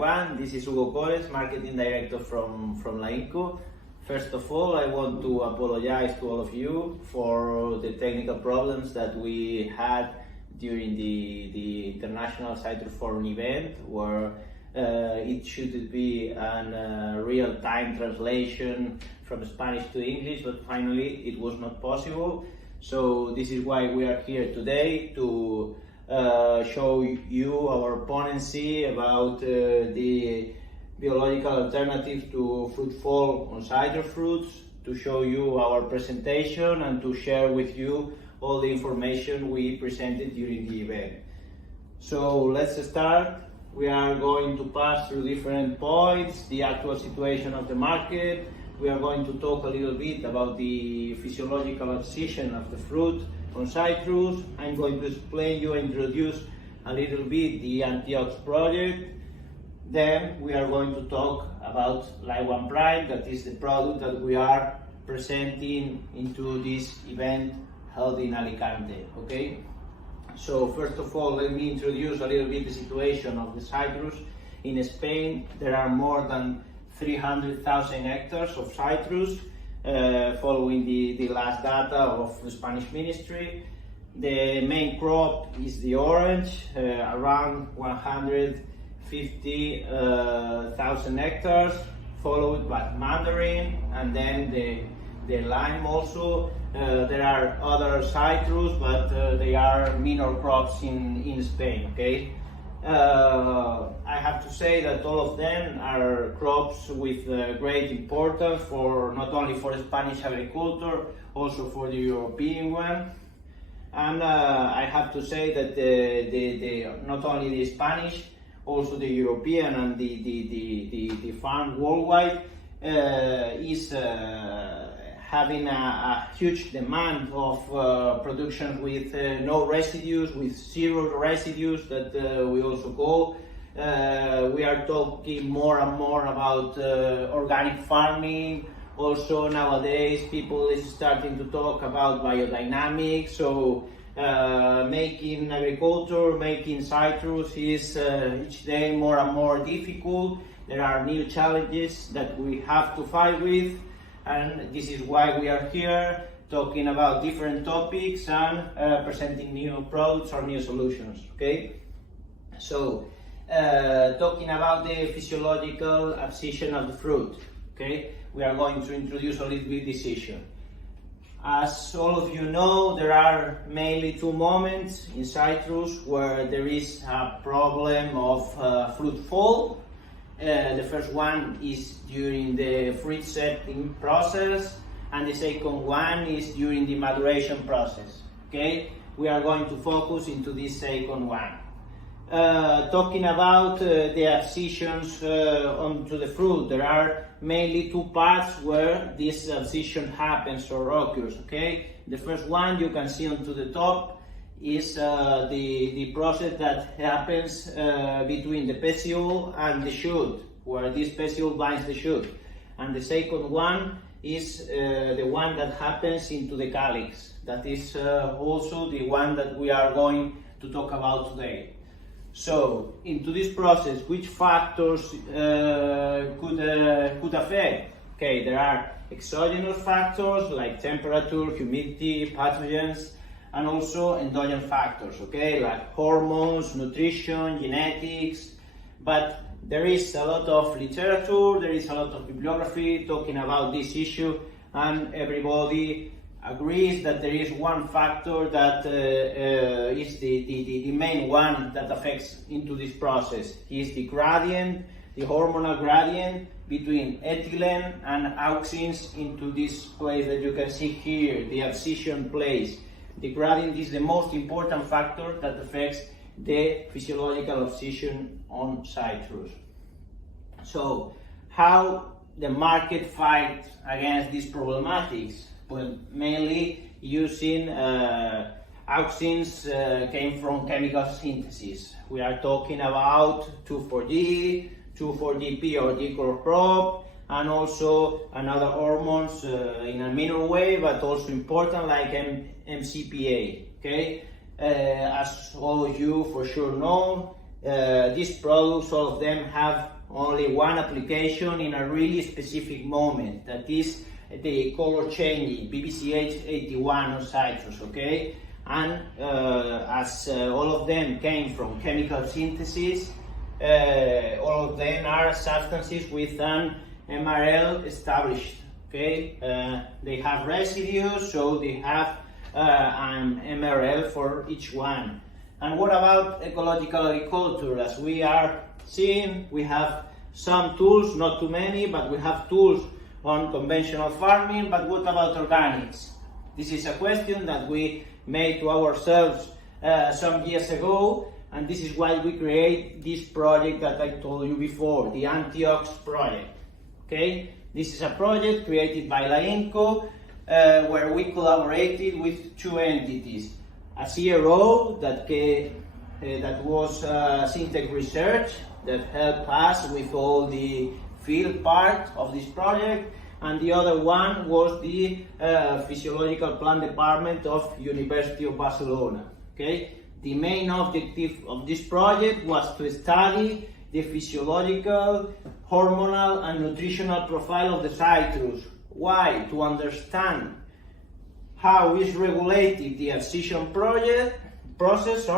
everyone. This is Hugo Cores, Marketing Director from LAINCO. First of all, I want to apologize to all of you for the technical problems that we had during the International Citrusforum event, where it should be a real-time translation from Spanish to English, but finally it was not possible. So this is why we are here today to show you our ponency about the biological alternative to fruit fall on citrus fruits, to show you our presentation and to share with you all the information we presented during the event. So let's start. We are going to pass through different points, the actual situation of the market. We are going to talk a little bit about the physiological abscission of the fruit on citrus. I'm going to introduce a little bit the Antiox project. Then we are going to talk about LAINCO Prime, that is the product that we are presenting into this event held in Alicante. Okay? So first of all, let me introduce a little bit the situation of the citrus. In Spain, there are more than 300,000 hectares of citrus, following the last data of the Spanish ministry. The main crop is the orange, around 150,000 hectares, followed by mandarin, and then the lime also. There are other citrus, but they are minor crops in Spain. Okay. I have to say that all of them are crops with great importance for not only for the Spanish agriculture, also for the European one. And I have to say that not only the Spanish, also the European and the farm worldwide is having a huge demand of production with no residues, with zero residues, that we also call. We are talking more and more about organic farming. Also nowadays people is starting to talk about biodynamics. So making agriculture, making citrus is each day more and more difficult. There are new challenges that we have to fight with. And this is why we are here talking about different topics and presenting new products or new solutions. Okay, so talking about the physiological abscission of the fruit. Okay, we are going to introduce a little bit this issue. As all of you know, there are mainly two moments in citrus where there is a problem of fruit fall. The first one is during the fruit setting process, and the second one is during the maturation process. Okay, we are going to focus into this second one. Talking about the abscissions onto the fruit, there are mainly two parts where this abscission happens or occurs. Okay, the first one you can see onto the top is the process that happens between the peciole and the shoot, where this peciole binds the shoot. And the second one is the one that happens into the calyx. That is also the one that we are going to talk about today. So, into this process, which factors could affect? Okay, there are exogenous factors like temperature, humidity, pathogens, and also endogenous factors, okay, like hormones, nutrition, genetics. But there is a lot of literature, there is a lot of bibliography talking about this issue, and everybody agrees that there is one factor that is the main one that affects into this process. Is the gradient, the hormonal gradient between ethylene and auxins into this place that you can see here, the abscission place. The gradient is the most important factor that affects the physiological abscission on citrus. So, how the market fights against these problematics? Well, mainly using auxins came from chemical synthesis. We are talking about 2,4-D, 2,4-DP or dichloropropane, and also another hormones in a minor way, but also important, like MCPA. Okay, as all of you for sure know, these products, all of them have only one application in a really specific moment, that is the color changing BBCH 81 on citrus, okay? And as all of them came from chemical synthesis, all of them are substances with an MRL established, okay? They have residues, so they have an MRL for each one. And what about ecological agriculture? As we are seeing, we have some tools, not too many, but we have tools on conventional farming. But what about organics? This is a question that we made to ourselves some years ago, and this is why we create this project that I told you before, the Antiox project. Okay, this is a project created by LAINCO, where we collaborated with two entities: a CRO that was Syntec Research, that helped us with all the field part of this project, and the other one was the Physiological Plant Department of University of Barcelona. Okay, the main objective of this project was to study the physiological, hormonal, and nutritional profile of the citrus. Why? To understand how is regulated the abscission process,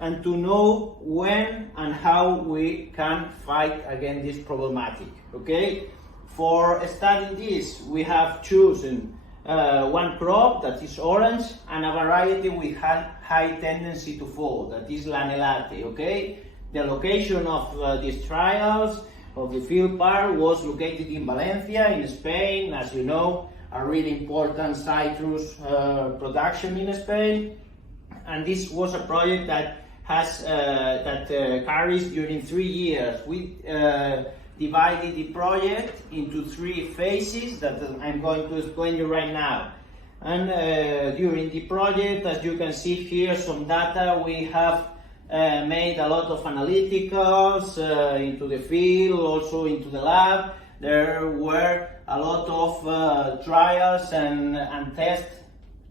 and to know when and how we can fight against this problematic. Okay, for studying this, we have chosen one crop that is orange and a variety with high tendency to fall, that is Lanelate. Okay, the location of these trials of the field part was located in Valencia, in Spain, as you know, a really important citrus production in Spain. And this was a project that has carries during 3 years. We divided the project into 3 phases that I'm going to explain you right now. And during the project, as you can see here, some data, we have made a lot of analyticals into the field, also into the lab. There were a lot of trials and tests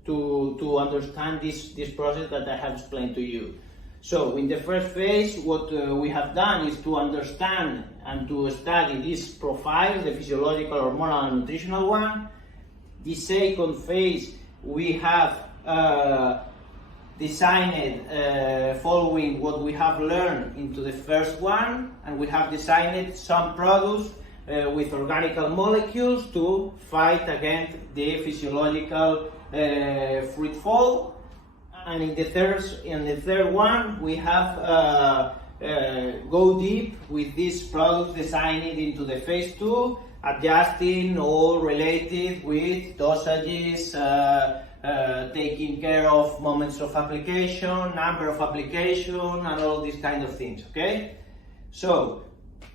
to understand this process that I have explained to you. So in the first phase, what we have done is to understand and to study this profile, the physiological, hormonal, and nutritional one. The second phase, we have designed following what we have learned into the first one, and we have designed some products with organic molecules to fight against the physiological fruit fall. And in the third one, we have go deep with these products designed into the phase 2, adjusting all related with dosages, taking care of moments of application, number of application, and all these kind of things. Okay, so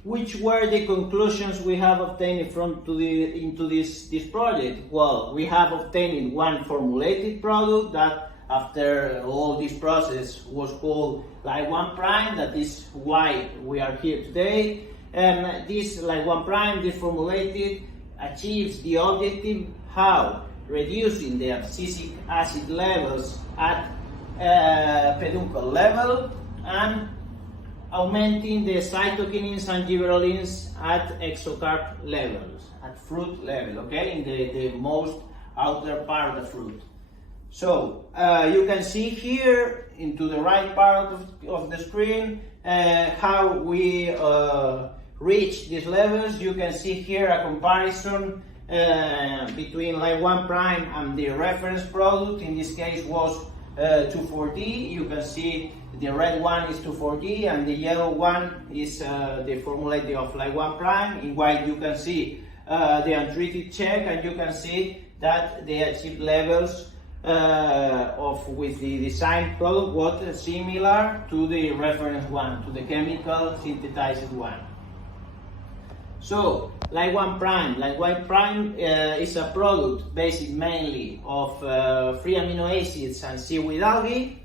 which were the conclusions we have obtained into this project? Well, we have obtained one formulated product that, after all this process, was called LAI1 prime. That is why we are here today. And this LAI1 prime, this formulated, achieves the objective how? Reducing the abscisic acid levels at peduncle level and augmenting the cytokinins and gibberellins at exocarp levels, at fruit level, okay, in the most outer part of the fruit. So you can see here into the right part of the screen how we reach these levels. You can see here a comparison between LAI1 prime and the reference product. In this case was 2,4-D. You can see the red one is 2,4-D and the yellow one is the formulated of LAI1 prime. In white you can see the untreated check, and you can see that they achieved levels with the design product was similar to the reference one, to the chemical synthesized one. So LAI1 prime is a product based mainly of free amino acids and seaweed algae.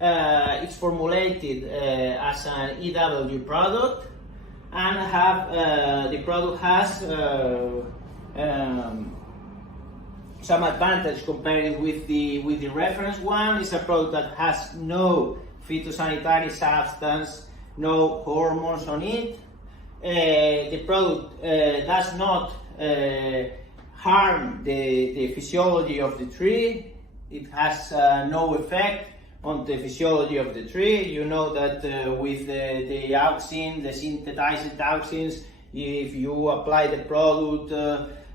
It's formulated as an EW product, and the product has some advantage compared with the reference one. It's a product that has no phytosanitary substance, no hormones on it. The product does not harm the physiology of the tree. It has no effect on the physiology of the tree. You know that with the auxin, the synthesized auxins, if you apply the product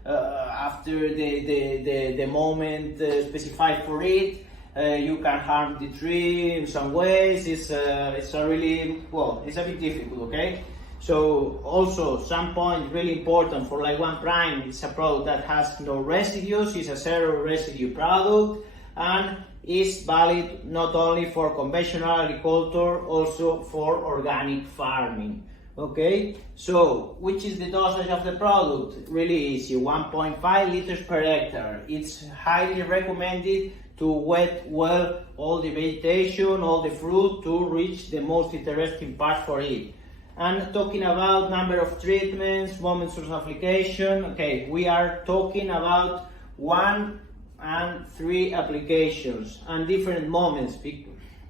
after the moment specified for it, you can harm the tree in some ways. It's a really, well, it's a bit difficult, okay? So also some point really important for LAINCO Prime, it's a product that has no residues, it's a zero residue product, and is valid not only for conventional agriculture, also for organic farming. Okay, so which is the dosage of the product? Really easy, 1.5 liters per hectare. It's highly recommended to wet well all the vegetation, all the fruit, to reach the most interesting part for it. And talking about number of treatments, moments of application, okay, we are talking about 1 and 3 applications and different moments.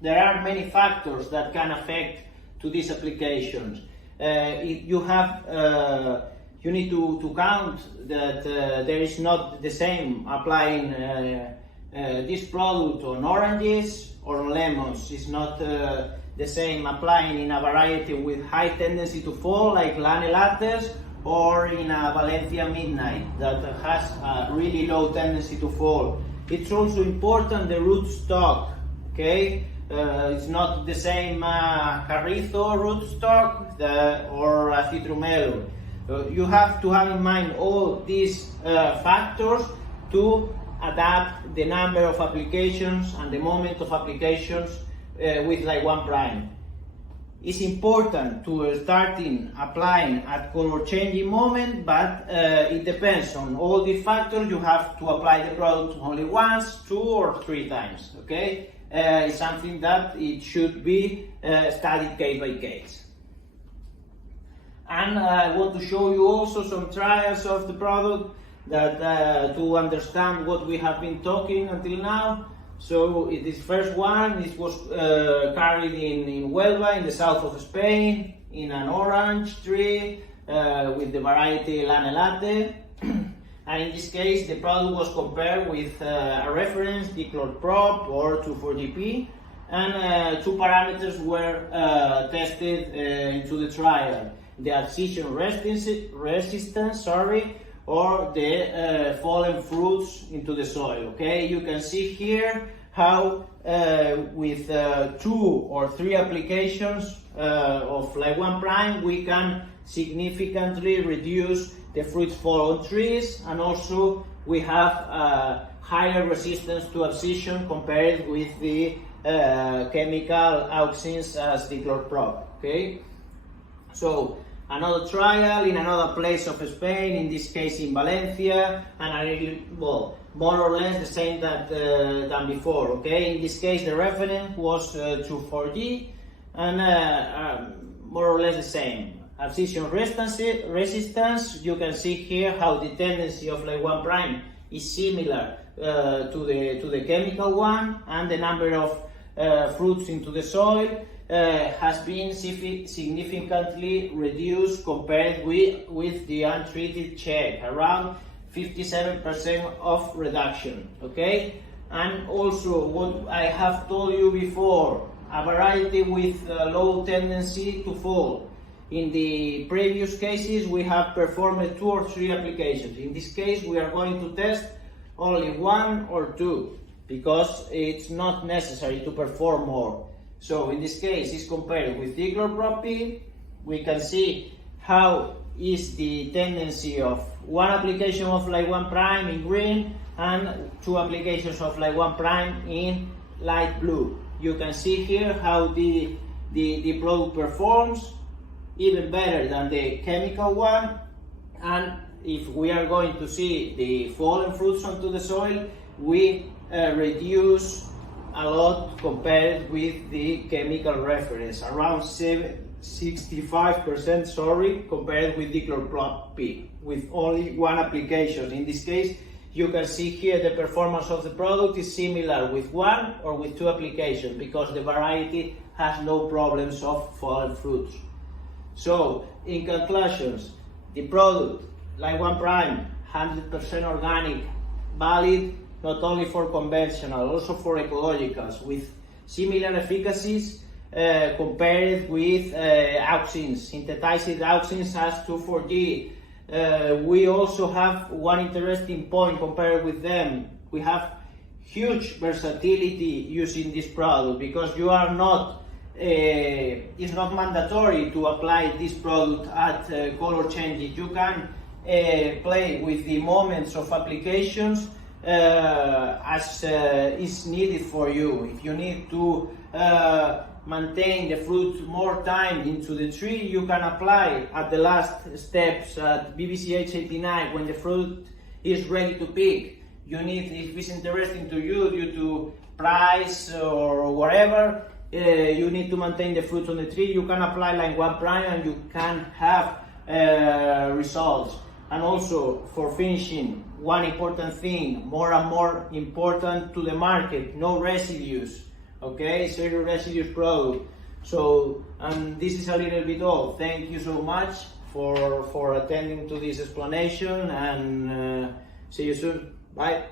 There are many factors that can affect to these applications. You need to count that there is not the same applying this product on oranges or on lemons. It's not the same applying in a variety with high tendency to fall like Lanelates, or in a Valencia Midnight that has a really low tendency to fall. It's also important the rootstock, okay? It's not the same Carrizo rootstock or a Citrumelo. You have to have in mind all these factors to adapt the number of applications and the moment of applications with LAINCO Prime. It's important to start applying at color changing moment, but it depends on all these factors. You have to apply the product only once, 2 or 3 times, okay? It's something that it should be studied case by case. And I want to show you also some trials of the product that to understand what we have been talking until now. So this first one, it was carried in Huelva, in the south of Spain, in an orange tree with the variety Lanelate. And in this case, the product was compared with a reference, dichlorprop or 2,4-DP, and 2 parameters were tested into the trial: the adhesion resistance, or the fallen fruits into the soil. Okay, you can see here how with 2 or 3 applications of LAINCO Prime we can significantly reduce the fruits fall on trees, and also we have higher resistance to abscission compared with the chemical auxins as dichlorprop. Okay, so another trial in another place of Spain, in this case in Valencia, and well, more or less the same than before. Okay, in this case the reference was 2,4-D, and more or less the same. Abscission resistance, you can see here how the tendency of LAINCO Prime is similar to the chemical one, and the number of fruits into the soil has been significantly reduced compared with the untreated check, around 57% of reduction. Okay, and also what I have told you before, a variety with low tendency to fall. In the previous cases we have performed 2 or 3 applications. In this case we are going to test only 1 or 2 because it's not necessary to perform more. So in this case it's compared with dichlorprop. We can see how is the tendency of 1 application of LAINCO Prime in green and 2 applications of LAINCO Prime in light blue. You can see here how the product performs even better than the chemical one, and if we are going to see the fallen fruits onto the soil, we reduce a lot compared with the chemical reference, around 65% compared with dichlorprop with only 1 application. In this case you can see here the performance of the product is similar with one or with two applications, because the variety has no problems of fallen fruits. So, in conclusions, the product, Line 1 Prime, 100% organic, valid not only for conventional, also for ecologicals, with similar efficacies compared with auxins, synthesized auxins as 2,4-D. We also have one interesting point compared with them. We have huge versatility using this product, because you are not it's not mandatory to apply this product at color changes. You can play with the moments of applications as is needed for you. If you need to maintain the fruit more time into the tree, you can apply at the last steps at BBCH 89 when the fruit is ready to pick. You need, if it's interesting to you due to price or whatever, you need to maintain the fruit on the tree, you can apply Line 1 Prime and you can have results. And also, for finishing, one important thing, more and more important to the market, no residues, okay, zero residues product. So, and this is a little bit all. Thank you so much for attending to this explanation, and see you soon. Bye.